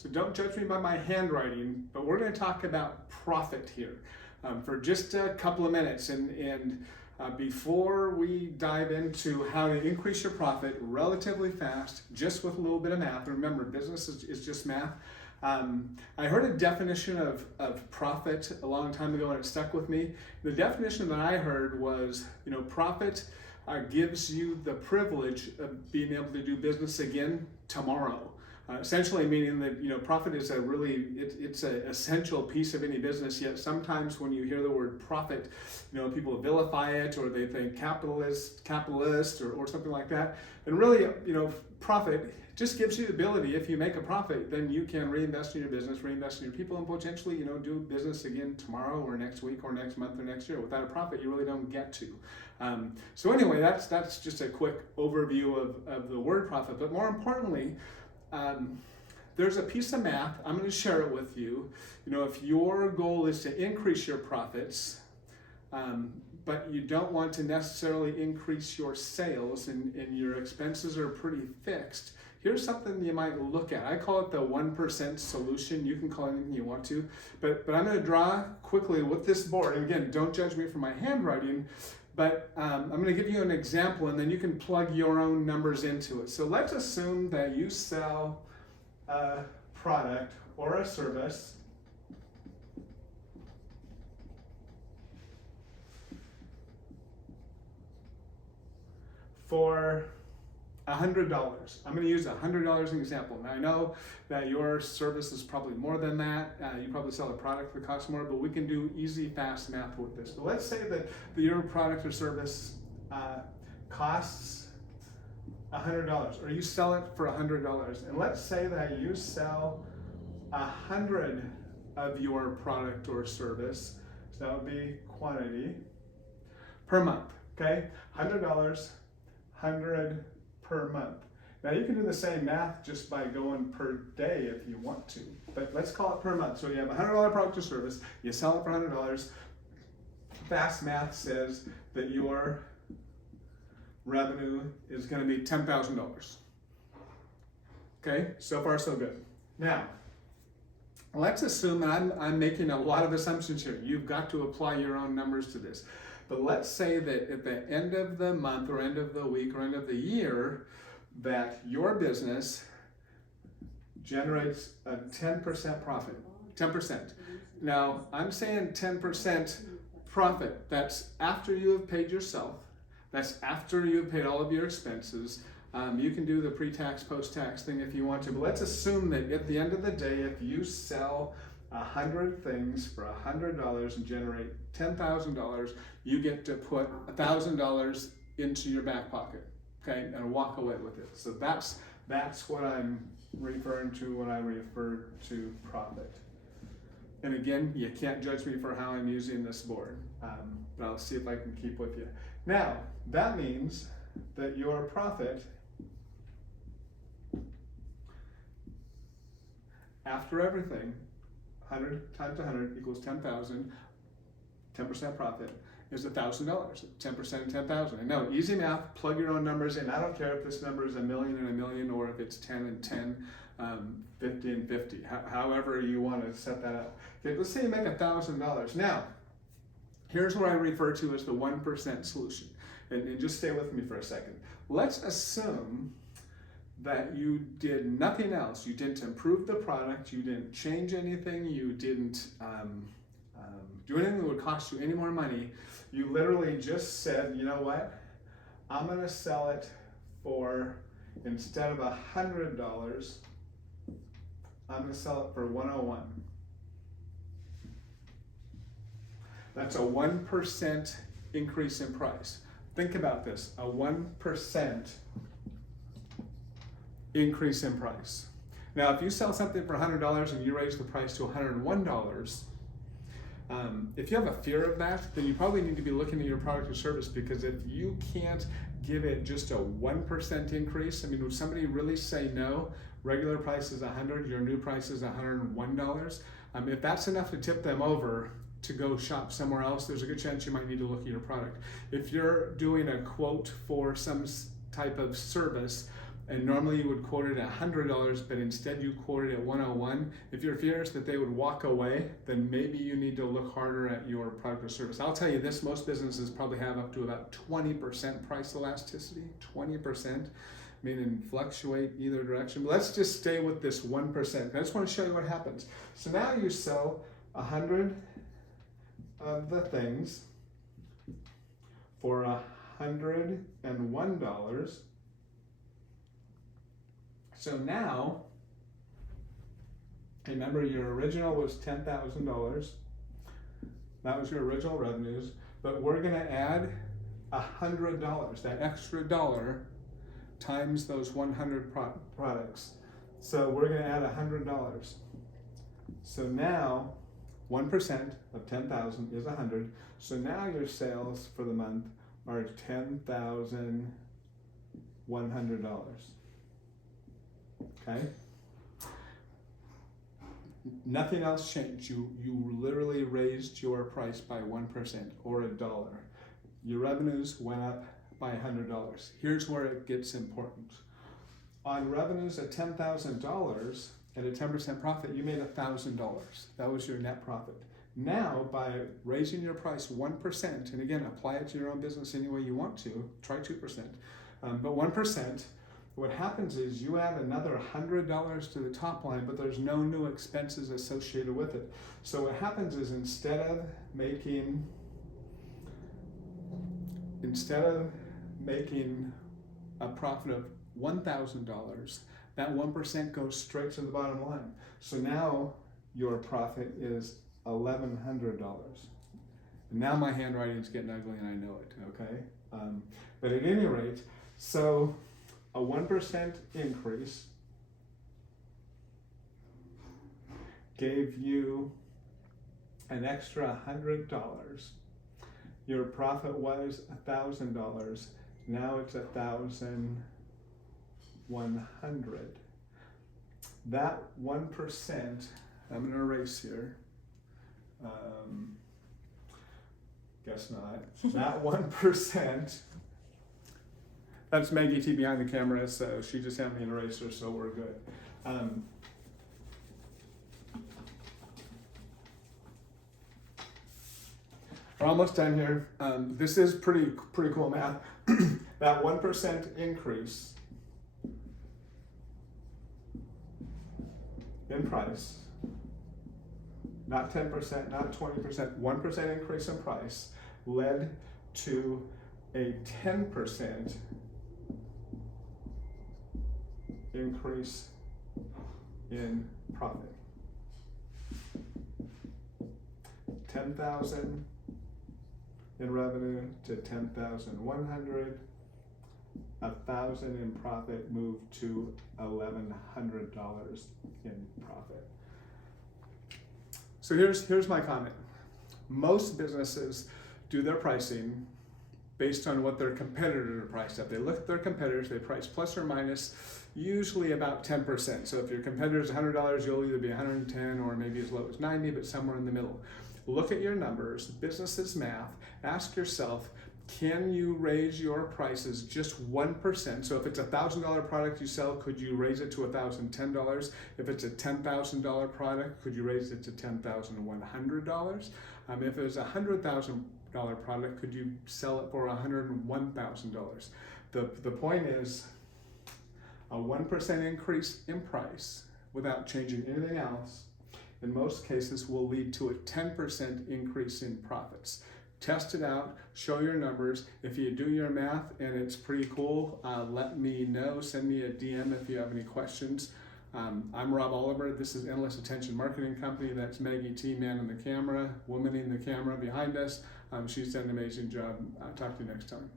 So don't judge me by my handwriting, but we're going to talk about profit here for just a couple of minutes. And before we dive into how to increase your profit relatively fast, just with a little bit of math, remember business is just math. I heard a definition of profit a long time ago and it stuck with me. The definition that I heard was, profit gives you the privilege of being able to do business again tomorrow. Essentially meaning that profit is it's an essential piece of any business. Yet sometimes when you hear the word profit, people vilify it or they think capitalist or something like that. And really, profit just gives you the ability. If you make a profit, then you can reinvest in your business, reinvest in your people, and potentially do business again tomorrow or next week or next month or next year. Without a profit, you really don't get to. So anyway, that's just a quick overview of the word profit. But more importantly, there's a piece of math, I'm going to share it with you. If your goal is to increase your profits, but you don't want to necessarily increase your sales and your expenses are pretty fixed, here's something you might look at. I call it the 1% solution. You can call it anything you want to, but I'm going to draw quickly with this board. And again, don't judge me for my handwriting, but I'm going to give you an example and then you can plug your own numbers into it. So let's assume that you sell a product or a service for $100. I'm going to use $100 as an example. Now I know that your service is probably more than that. You probably sell a product that costs more, but we can do easy, fast math with this. So let's say that your product or service costs $100, or you sell it for $100. And let's say that you sell 100 of your product or service. So that would be quantity per month. Okay, $100, 100 per month. Now you can do the same math just by going per day if you want to, but let's call it per month. So you have a $100 product or service, you sell it for $100. Fast math says that your revenue is going to be $10,000. Okay, so far so good. Now, let's assume that I'm making a lot of assumptions here. You've got to apply your own numbers to this. But let's say that at the end of the month or end of the week or end of the year, that your business generates a 10% profit, 10%. Now, I'm saying 10% profit. That's after you have paid yourself. That's after you've paid all of your expenses. You can do the pre-tax, post-tax thing if you want to, but let's assume that at the end of the day, if you sell 100 things for $100 and generate $10,000, you get to put $1,000 into your back pocket, okay, and walk away with it. So that's what I'm referring to when I refer to profit. And again, you can't judge me for how I'm using this board, but I'll see if I can keep with you. Now, that means that your profit after everything, 100 times 100 equals 10,000, 10% profit is $1,000, 10% of 10,000. And no, easy math, plug your own numbers in. I don't care if this number is a million and a million or if it's 10 and 10, 50 and 50, however you want to set that up. Okay, let's say you make $1,000. Now, here's what I refer to as the 1% solution. And just stay with me for a second. Let's assume that you did nothing else. You didn't improve the product, you didn't change anything, you didn't do anything that would cost you any more money. You literally just said, you know what? I'm gonna sell it for, instead of $100, I'm gonna sell it for $101. That's a 1% increase in price. Think about this, a 1% increase in price. Now, if you sell something for $100 and you raise the price to $101, if you have a fear of that, then you probably need to be looking at your product or service, because if you can't give it just a 1% increase, I mean, would somebody really say no? Regular price is $100, your new price is $101. If that's enough to tip them over to go shop somewhere else, there's a good chance you might need to look at your product. If you're doing a quote for some type of service and normally you would quote it at $100, but instead you quoted at 101, if you're fearless that they would walk away, then maybe you need to look harder at your product or service. I'll tell you this, most businesses probably have up to about 20% price elasticity, 20%, meaning fluctuate either direction. But let's just stay with this 1%. I just want to show you what happens. So now you sell 100 of the things for $101. So now, remember your original was $10,000. That was your original revenues, but we're gonna add $100, that extra dollar times those 100 products. So we're gonna add $100. So now 1% of 10,000 is 100. So now your sales for the month are $10,100. Okay? Nothing else changed. You literally raised your price by 1% or $1. Your revenues went up by $100. Here's where it gets important. On revenues at $10,000 at a 10% profit, you made $1,000. That was your net profit. Now, by raising your price 1%, and again, apply it to your own business any way you want to, try 2%, but 1%, what happens is you add another $100 to the top line, but there's no new expenses associated with it. So what happens is instead of making a profit of $1,000, that 1% goes straight to the bottom line. So now your profit is $1,100. And now my handwriting's getting ugly and I know it, okay? But at any rate, so a 1% increase gave you an extra $100. Your profit was $1,000. Now it's $1,100. That 1%, I'm going to erase here. Guess not. That 1%. That's Maggie T behind the camera, so she just handed me an eraser, so we're good. We're almost done here. This is pretty cool math. That 1% increase in price, not 10%, not 20%, 1% increase in price led to a 10% increase in profit. 10,000 in revenue to 10,100. 1,000 in profit moved to $1,100 in profit. So here's my comment. Most businesses do their pricing based on what their competitors are priced at. They look at their competitors, they price plus or minus usually about 10%. So if your competitor is $100, you'll either be 110 or maybe as low as 90, but somewhere in the middle. Look at your numbers, business's math, ask yourself, can you raise your prices just 1%? So if it's a $1,000 product you sell, could you raise it to $1,010? If it's a $10,000 product, could you raise it to $10,100? If it was a $100,000 product, could you sell it for $101,000? The point is, a 1% increase in price without changing anything else, in most cases, will lead to a 10% increase in profits. Test it out, show your numbers. If you do your math and it's pretty cool, let me know. Send me a DM if you have any questions. I'm Rob Oliver. This is Endless Attention Marketing Company. That's Maggie T, man in the camera, woman in the camera behind us. She's done an amazing job. I'll talk to you next time.